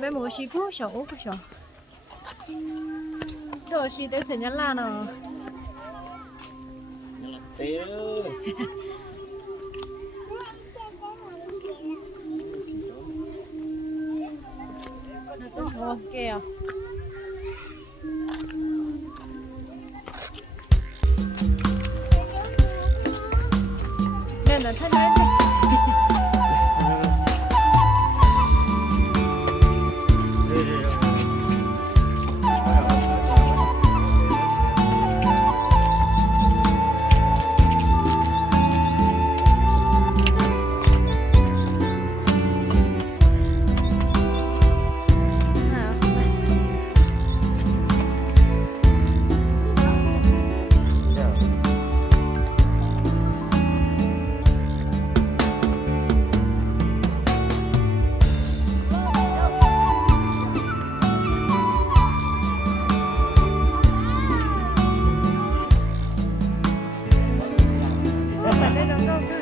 bé mua xí phú sổ phú sổ đồ xí tới sinh nhật là nó Tế ơi Chỉ số nó cũng thua kìa. nên Để đóng đâu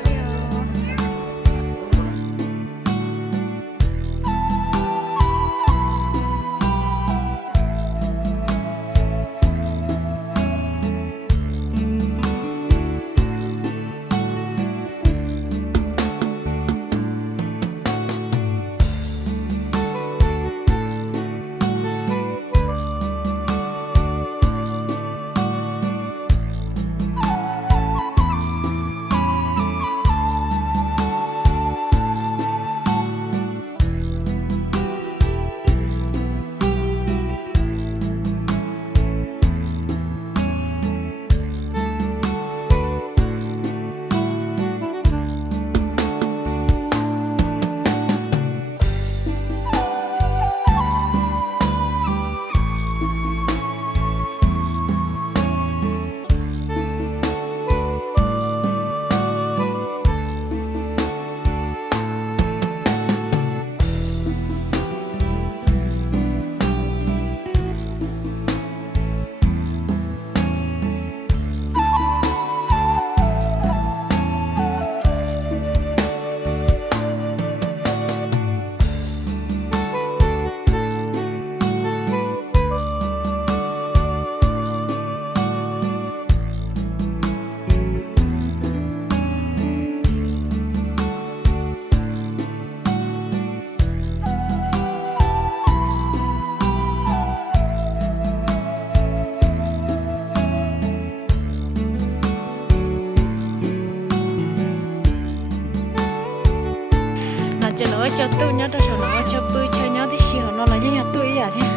cho nó, cho tôi nhớ đó rồi nó, cho bự cho nhớ thì xíu nó là như tôi vậy thế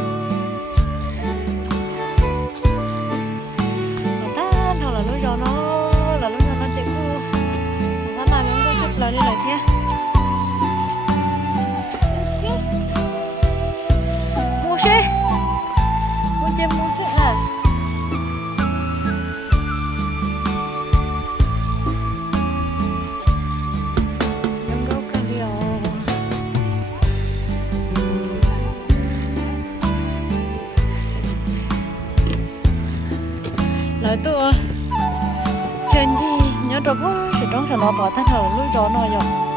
mà ta nó là lúc đó nó, là lúc đó nó chạy cu nó làm nó cái chút là như lại thế lời tôi chân gì nhớ đồ bố sẽ trong sự nó bỏ thân thở lúc đó nó rồi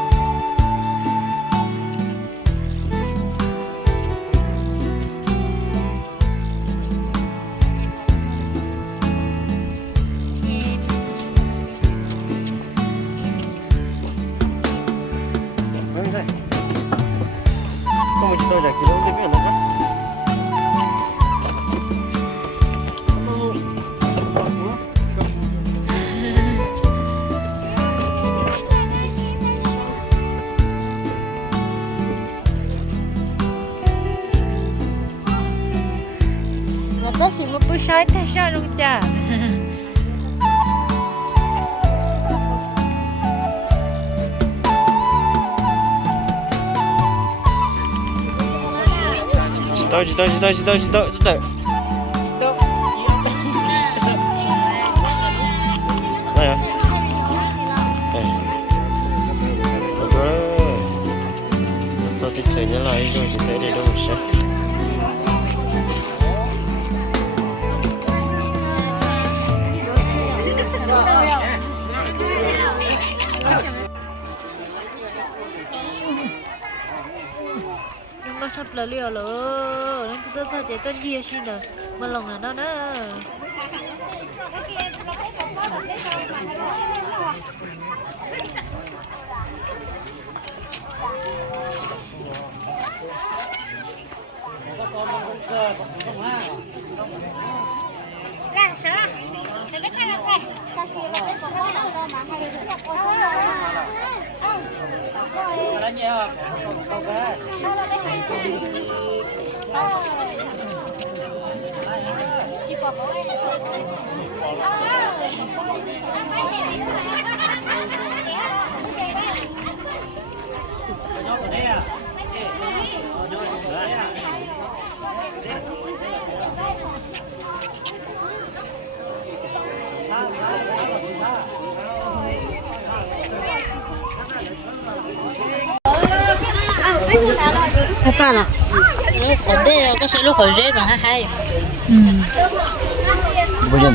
tất sự một bữa sáng thế sao luôn chả Chỉ tôi, chỉ tôi, chỉ tôi, chỉ tôi, chỉ tôi, chỉ tôi Đây à? Đây Được rồi Sao thì chơi nhớ lại rồi, chỉ thấy đây đâu sẽ Hãy subscribe cho kênh ็ชอบเลี้ยวเลยนั่นก็อสื้เจต้นเยียชินะมันลงอะนั่นนแล้วเสือเสือก็จเไปตะกี้เราไปขอเราเรามาให้เรียกโอ้โห được cái của nó Đó nha. Không có lúc hồi còn hay Bây giờ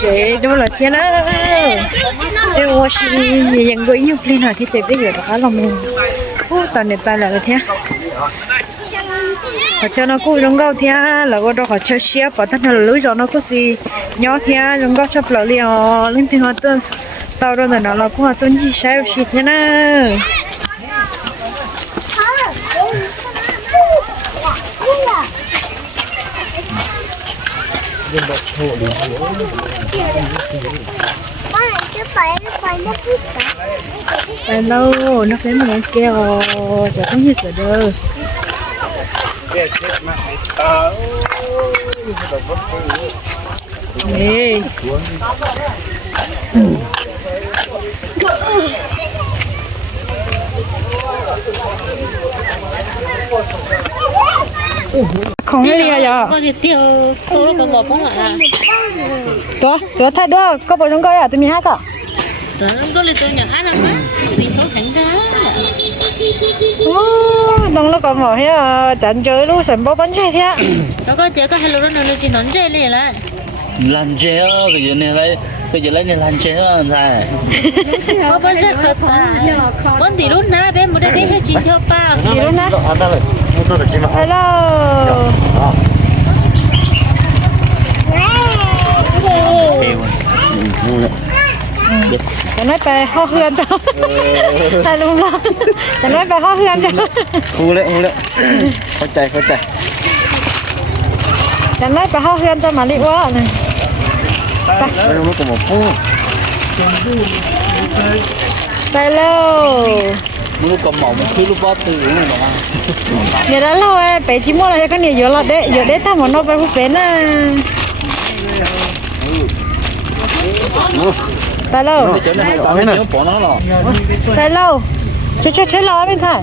chế là em lên chế là cho nó cũng giống gạo thia là có đó họ cho xía bảo thân là lưới cho nó có gì. Nhỏ thia giống gạo cho lỡ liền lên thì họ tôi tao đó là nó là cũng là tuân chỉ sai gì thế nào có này chứ phải nó phải nó cứ Hello, nó phải mình kêu chả không gì sợ đâu. Nè. Không nghe gì à có thể tiêu tôi nó bỏ bỏ lại à? Tôi, tôi thay đó, có bộ trong coi à, tôi mi hát à? đó có lên tôi nhận ăn lắm thì không thành Ô, đông nó còn mỏ hết à, chẳng chơi luôn, sẵn bó bánh chơi thế. nó có chơi có hello nó nó chỉ nói chơi liền lại. Lan chế á, cái gì này lấy cái gì lấy này lan chế á làm sao? có bao giờ thật ta vẫn thì lúc nào bé muốn đi hết chuyện cho ba Gì luôn á? Ăn ta rồi. Mua tôi được chứ mà. Hello. Kêu. Mua đấy. Chẳng nói về ho hương cho. Thay luôn lo. Chẳng nói về ho hương cho. Mua đấy, mua đấy. Có chạy, có chạy. Chẳng nói về ho hương cho mà đi quá này. Đây nó có một phút. Hello. mua có một thứ lúc bắt từ nó mà. Giờ đó lâu ấy, bé chỉ mua là cái này giờ là để giờ để ta mà nó phải phải na. Hello. Chỗ này có cái này bỏ nó rồi. Hello. Cho cho chơi lo bên phải.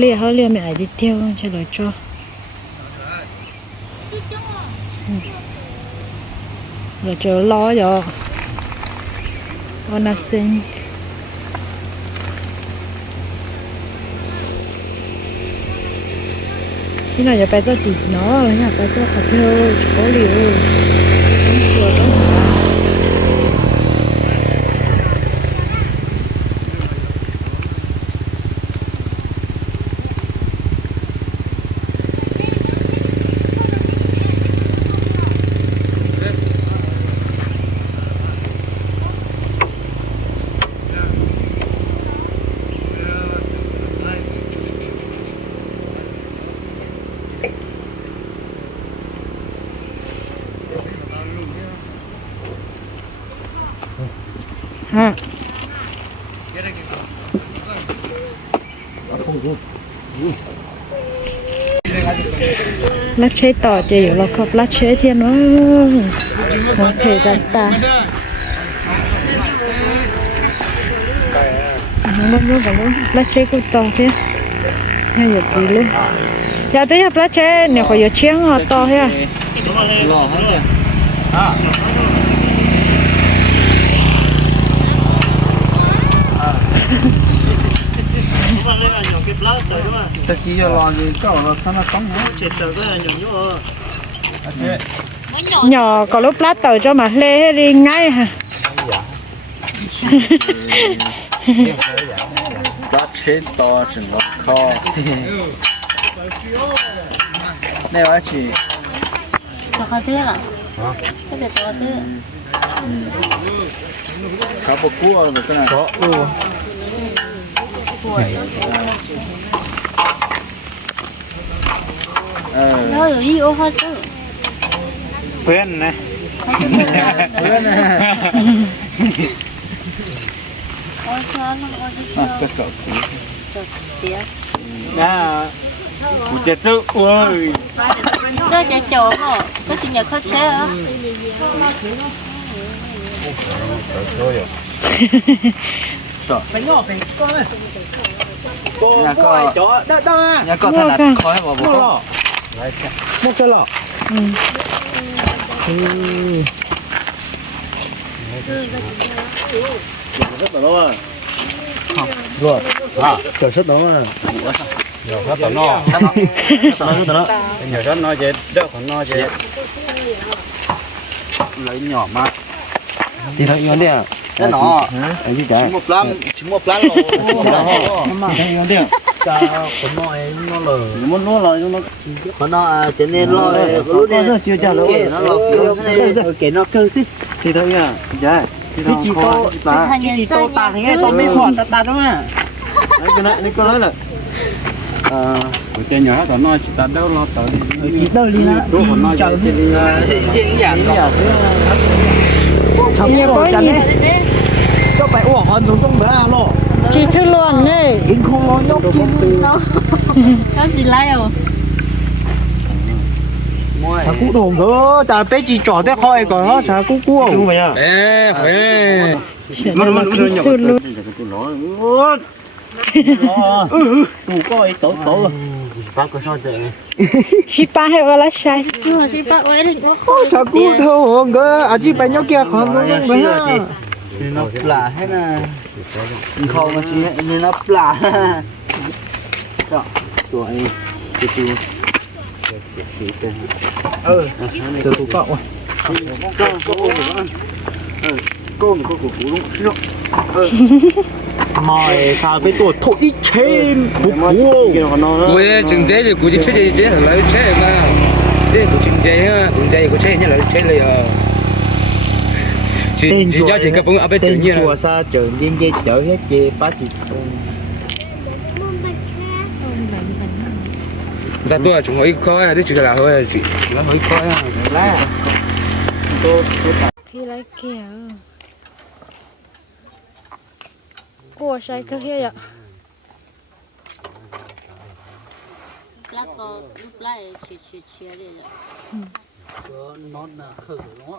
Có để thế có cái họ lia mẹ đi theo cho lời cho. Ừ. Rồi chờ lo rồi con là sinh. Khi nào giờ bé cho tịt nó nhà bé cho khó theo có liều không chùa đó ha lá chế tỏ chỉ là khóc lá chế thiên nó không thể đặt ta. Nó nó vào luôn lá chế cũng to thế. Hay là gì luôn. Giờ tới học lá chế nếu có giờ chiang họ to thế à chỉ cho lò gì có lò sao nó sống nữa. Chết rồi cái nhung nhung nhỏ có lúc lát tàu cho mà lê đi ngay hả? Đã chết to chừng nó kho. Này là chỉ Sao khó thế là? Cái gì khó thế? có một cua rồi cái này. Có ừ Nó ở ý ô hết chứ. เพื่อนนะ Quên nè. Ô sao nó ô chứ À, cái cậu tía. นะกูจะซื้อเว้ย Cái chạy chỗ hả? Cái chuyện nhà khách xe hả? ก็ phải ngọt phải con ơi cô Nhà cô cô. ai chó đã đã เนี่ยก็ถนัดคอยบอกบ một อก lọ một cái lọ ừ rất là lo à rồi à chờ rất đó mà nhiều rất là no rất là no nhiều rất no chết đỡ còn no chết เลยหย่อมมาก thì thấy nó đấy à cái nó anh đi chạy chỉ một lắm chỉ một lắm rồi. Thấy yếu đi à cha còn no em nó lờ. Muốn rồi chúng nó. Còn no cho nên lo lúc này chưa trả lỗ nó lo kể nó cơ chứ thì thôi à dạ. Thì chỉ to ta Thành nhân to ta thì nghe to mấy khoản ta ta đúng không à đấy cái này cái nói là ờ. Của chơi nhỏ đó nói chỉ ta đâu lo tới chỉ đâu đi á đúng còn nói chờ chỉ chỉ dạng giờ Nhà có gì có phải uổng hơn à chị luôn này kín không lo nhóc kín Có gì lấy không? thằng cũ đồn cơ ta bé chỉ trỏ thế khỏi còn nó đúng vậy à ê phải mà mà kỹ sư luôn tụ coi tổ tổ ba cái sao vậy chị ba hay gọi là sai xin bác ơi đừng có khó. thằng cũ đâu cơ à chỉ phải nhóc kia นี่นปลาให้นะเขามาชี้นี่นับปลาก็ตัวไอ้ตัวเออจะวตุ๊กเป้าก็ก็โอ้โก็นก็กูกูลุงเนาะเอออยซาไปตัวโทอีเชนบุกว้กูเนี่ยจึงเจ๊จะกูจะเชื่อใจเจ๊หันหเชื่อมาเจ๊กูจึงเจ๊ฮะจึงเจ๊กูเชื่อเนี่ยหลังเชื่อเลยอะ chỉ chỉ cho chỉ cái phương ở bên tên nhiên chùa sa chợ liên dây chở hết chê ba chị ta tôi chúng hỏi khó à đấy chỉ là hơi chỉ là hỏi khó à? Lá khi lấy kìa cô sai cơ kia vậy Lá có lúc lại chia chia chia đi rồi. nó là khử nó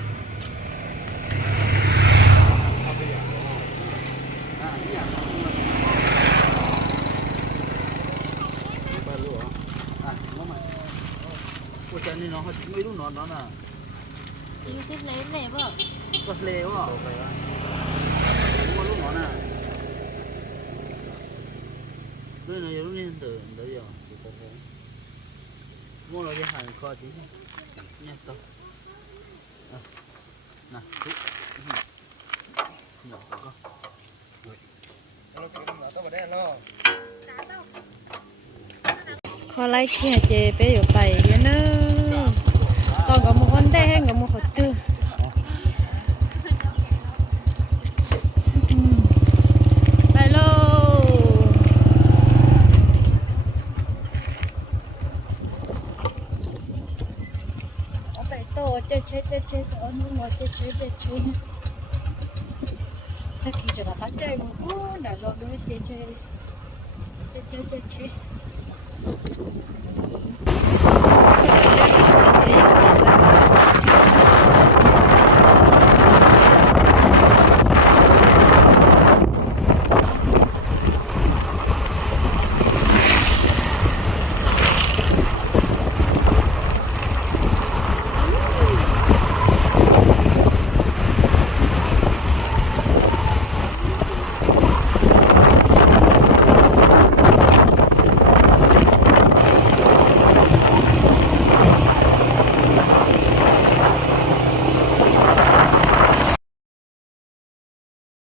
เขาไม่รู้นอนนอนน่ะยูทิปเลนเลยบ่ก็เลว่ะมันรู้นอนน่ะด้วยนะยังนี่เดินเดี๋ยวงเดี๋ยวโค้งมั่เราจะหันคอจริงเนี่ยต่อน่ะทุกเก็เราจะทำอะไต่อไปได้หรอขอไล่เชียเจไปอยู่ไปเยอะเนอะ còn có một con đen có một hột tư? Đây lô Ở chơi chơi chơi chơi ở nước ngoài chơi chơi chơi chơi Thế thì giờ là phát chơi một cú đã rồi mới chơi chơi chơi chơi chơi chơi